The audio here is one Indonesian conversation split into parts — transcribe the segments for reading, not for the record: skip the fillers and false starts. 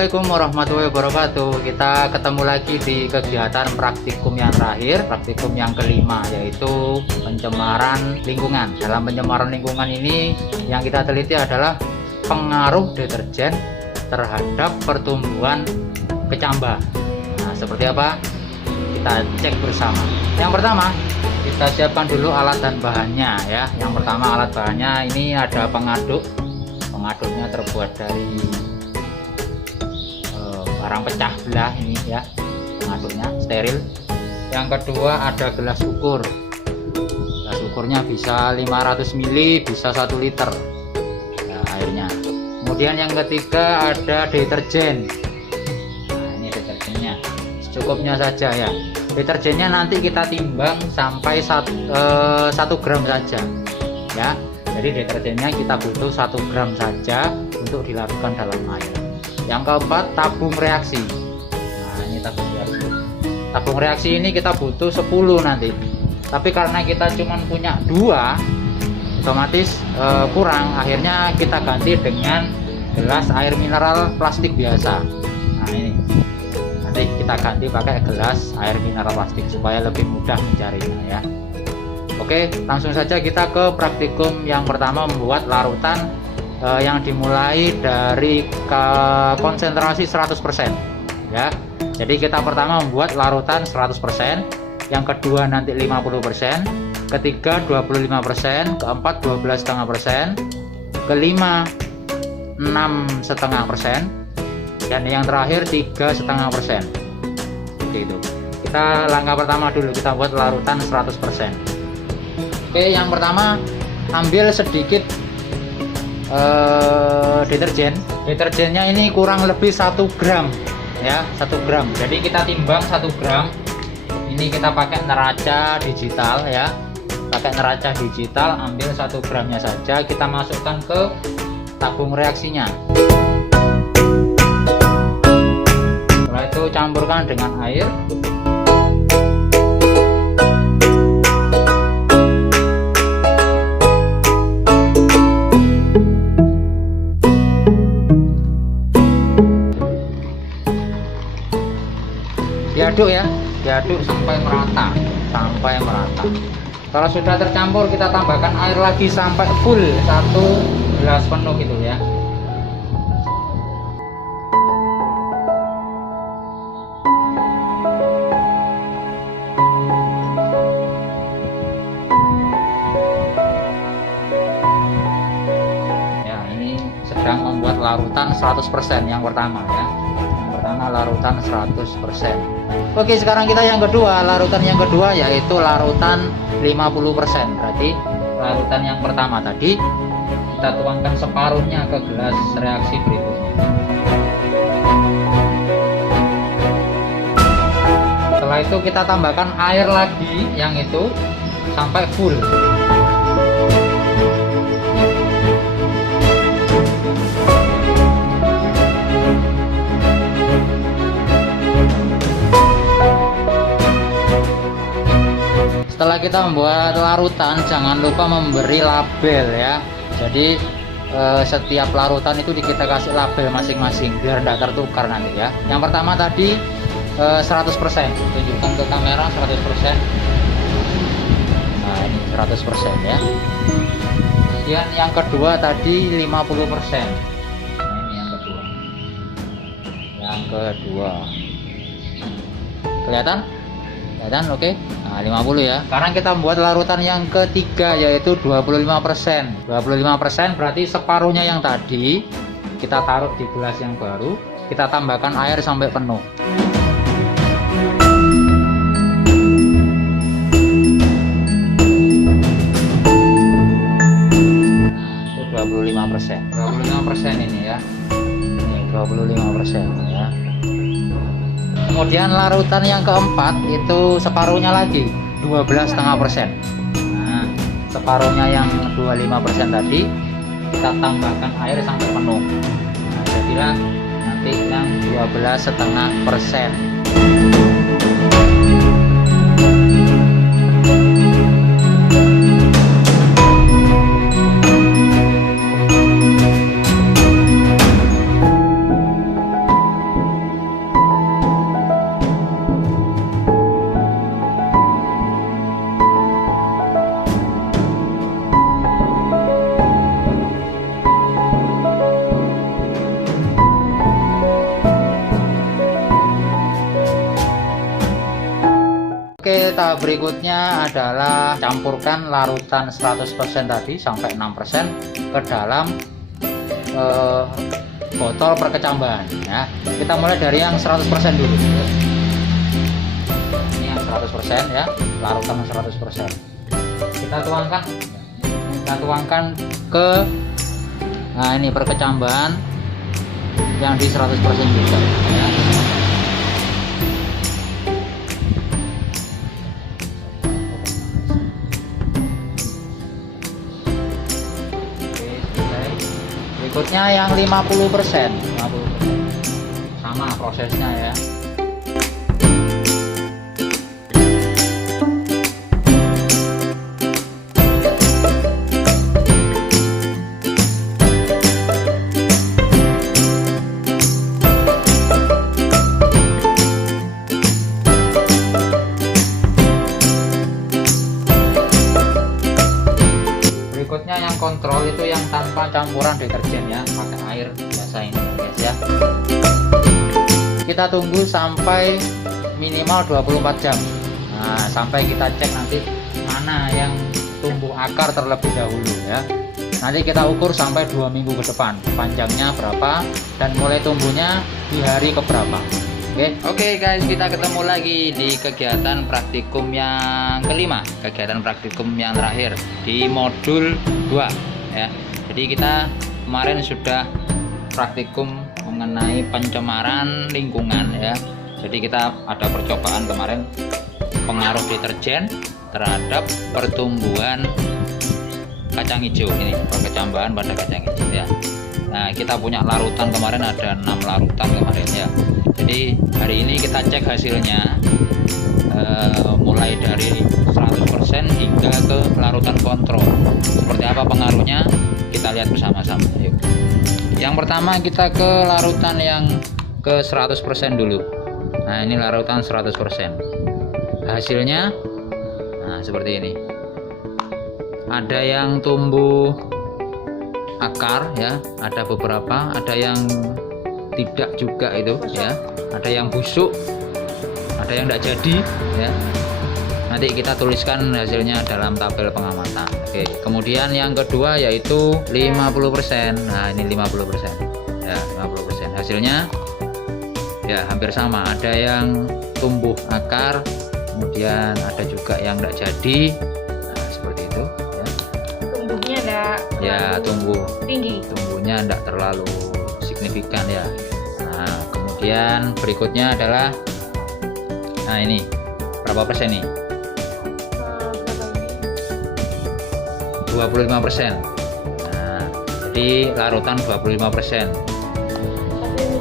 Assalamualaikum warahmatullahi wabarakatuh. Kita ketemu lagi di kegiatan praktikum yang terakhir, praktikum yang kelima, yaitu pencemaran lingkungan. Dalam pencemaran lingkungan ini yang kita teliti adalah pengaruh deterjen terhadap pertumbuhan kecambah. Nah, seperti apa? Kita cek bersama. Yang pertama, kita siapkan dulu alat dan bahannya ya. Yang pertama, alat bahannya ini ada pengaduk. Pengaduknya terbuat dari barang pecah belah ini ya, pengaduknya steril. Yang kedua ada gelas ukur. Gelas ukurnya bisa 500 ml, bisa 1 liter ya, airnya. Kemudian yang ketiga ada deterjen. Nah, ini deterjennya secukupnya saja ya. Deterjennya nanti kita timbang sampai 1 gram saja ya. Jadi deterjennya kita butuh 1 gram saja untuk dilarutkan dalam air. Yang keempat, tabung reaksi. Nah, ini tabung reaksi. Tabung reaksi ini kita butuh 10 nanti. Tapi karena kita cuma punya 2, otomatis kurang. Akhirnya kita ganti dengan gelas air mineral plastik biasa. Nah, ini. Nanti kita ganti pakai gelas air mineral plastik supaya lebih mudah mencarinya ya. Oke, langsung saja kita ke praktikum yang pertama, membuat larutan yang dimulai dari konsentrasi 100% ya. Jadi kita pertama membuat larutan 100%, yang kedua nanti 50%, ketiga 25%, keempat 12,5%, kelima 6,5%, dan yang terakhir 3,5%. Oke, itu kita langkah pertama dulu, kita buat larutan 100%. Oke, yang pertama ambil sedikit deterjennya ini kurang lebih 1 gram ya, 1 gram. Jadi kita timbang 1 gram ini, kita pakai neraca digital ya, pakai neraca digital. Ambil 1 gramnya saja, kita masukkan ke tabung reaksinya. Setelah itu campurkan dengan air. Diaduk ya, diaduk sampai merata, sampai merata. Kalau sudah tercampur, kita tambahkan air lagi sampai full 1 gelas penuh gitu ya. Ya, ini sedang membuat larutan 100% yang pertama ya. Yang pertama larutan 100%. Oke, sekarang kita yang kedua, larutan yang kedua yaitu larutan 50%. Berarti larutan yang pertama tadi kita tuangkan separuhnya ke gelas reaksi berikutnya. Setelah itu kita tambahkan air lagi yang itu sampai full. Setelah kita membuat larutan, jangan lupa memberi label ya. Jadi setiap larutan itu kita kasih label masing-masing biar tidak tertukar nanti ya. Yang pertama tadi 100%, tunjukkan ke kamera 100%. Nah, ini 100% ya. Kemudian yang kedua tadi 50%. Nah, ini yang kedua. Yang kedua. Kelihatan? Kelihatan? Oke. Nah, 50 ya. Sekarang kita membuat larutan yang ketiga yaitu 25%. 25% berarti separuhnya yang tadi kita taruh di gelas yang baru, kita tambahkan air sampai penuh. Nah, itu 25%. 25% ini ya. Ini 25% ya. Kemudian larutan yang keempat itu separuhnya lagi 12,5%. Nah, separuhnya yang 25% tadi kita tambahkan air sampai penuh. Nah, jadilah nanti yang 12,5%. tahap berikutnya adalah campurkan larutan 100% tadi sampai 6% ke dalam botol perkecambahan ya. Kita mulai dari yang 100% dulu. Ini yang 100% ya, larutan 100%. Kita tuangkan ke ini perkecambahan yang di 100% juga ya. Berikutnya yang 50%, sama prosesnya ya. Berikutnya yang kontrol itu yang tanpa campuran deterjen ya, pakai air biasa ini guys ya. Kita tunggu sampai minimal 24 jam. Nah, sampai kita cek nanti mana yang tumbuh akar terlebih dahulu ya. Nanti kita ukur sampai 2 minggu ke depan, panjangnya berapa dan mulai tumbuhnya di hari keberapa. Oke guys, kita ketemu lagi di kegiatan praktikum yang kelima, kegiatan praktikum yang terakhir di modul 2 ya. Jadi kita kemarin sudah praktikum mengenai pencemaran lingkungan ya. Jadi kita ada percobaan kemarin pengaruh deterjen terhadap pertumbuhan kacang hijau ini, perkecambahan pada kacang hijau ya. Nah, kita punya larutan kemarin ada 6 larutan kemarin ya. Jadi hari ini kita cek hasilnya mulai dari 100% hingga ke larutan kontrol. Seperti apa pengaruhnya kita lihat bersama-sama. Yuk. Yang pertama kita ke larutan yang ke 100% dulu. Nah, ini larutan 100%. Hasilnya nah seperti ini. Ada yang tumbuh akar ya, ada beberapa, ada yang tidak juga itu ya, ada yang busuk, ada yang tidak jadi ya. Nanti kita tuliskan hasilnya dalam tabel pengamatan. Oke, kemudian yang kedua yaitu 50%. Nah, ini 50% ya, 50%. Hasilnya ya hampir sama, ada yang tumbuh akar, kemudian ada juga yang tidak jadi. Nah, seperti itu ya. Tumbuhnya enggak ya, tumbuh tinggi, tumbuhnya tidak terlalu signifikan ya. Nah, kemudian berikutnya adalah nah ini berapa persen nih? 25%. Nah, jadi larutan 25%.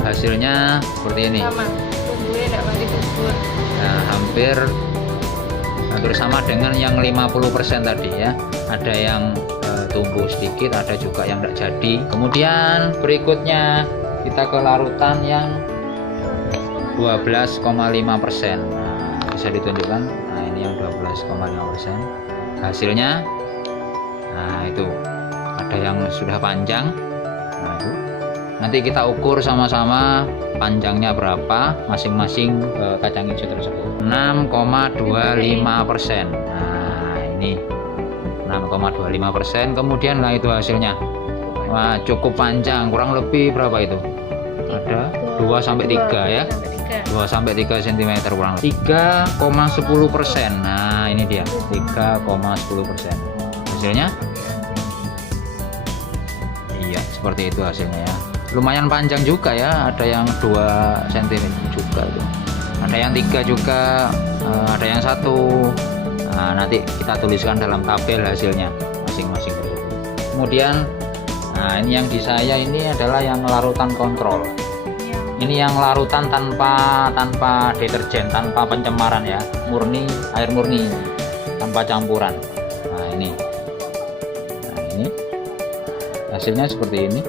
Hasilnya seperti ini. Sama, tumbuhnya enggak mati subur. Nah, hampir sama dengan yang 50% tadi ya. Ada yang tumbuh sedikit, ada juga yang tidak jadi. Kemudian berikutnya kita ke larutan yang 12,5%. Nah, bisa ditunjukkan. Nah, ini yang 12,5%. Hasilnya nah itu ada yang sudah panjang. Nah, itu nanti kita ukur sama-sama panjangnya berapa masing-masing kacang hijau tersebut. 6,25%. Nah, ini 6,25%. Kemudian lah itu hasilnya. Wah, cukup panjang, kurang lebih berapa itu? Ada 2 sampai 3 ya. 2 sampai 3 cm kurang lebih. 3,10%. Nah, ini dia 3,10%. Hasilnya iya seperti itu hasilnya ya. Lumayan panjang juga ya, ada yang 2 cm juga itu, ada yang 3 juga, ada yang 1. Nah, nanti kita tuliskan dalam tabel hasilnya masing-masing. Kemudian nah ini yang di saya ini adalah yang larutan kontrol. Ini yang larutan tanpa deterjen, tanpa pencemaran ya, murni air murni tanpa campuran. Nah, ini hasilnya seperti ini.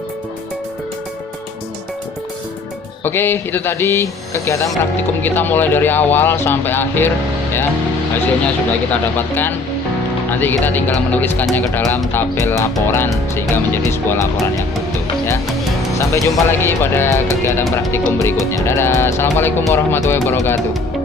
Oke, itu tadi kegiatan praktikum kita mulai dari awal sampai akhir ya. Hasilnya sudah kita dapatkan. Nanti kita tinggal menuliskannya ke dalam tabel laporan sehingga menjadi sebuah laporan yang utuh ya. Sampai jumpa lagi pada kegiatan praktikum berikutnya. Dadah. Assalamualaikum warahmatullahi wabarakatuh.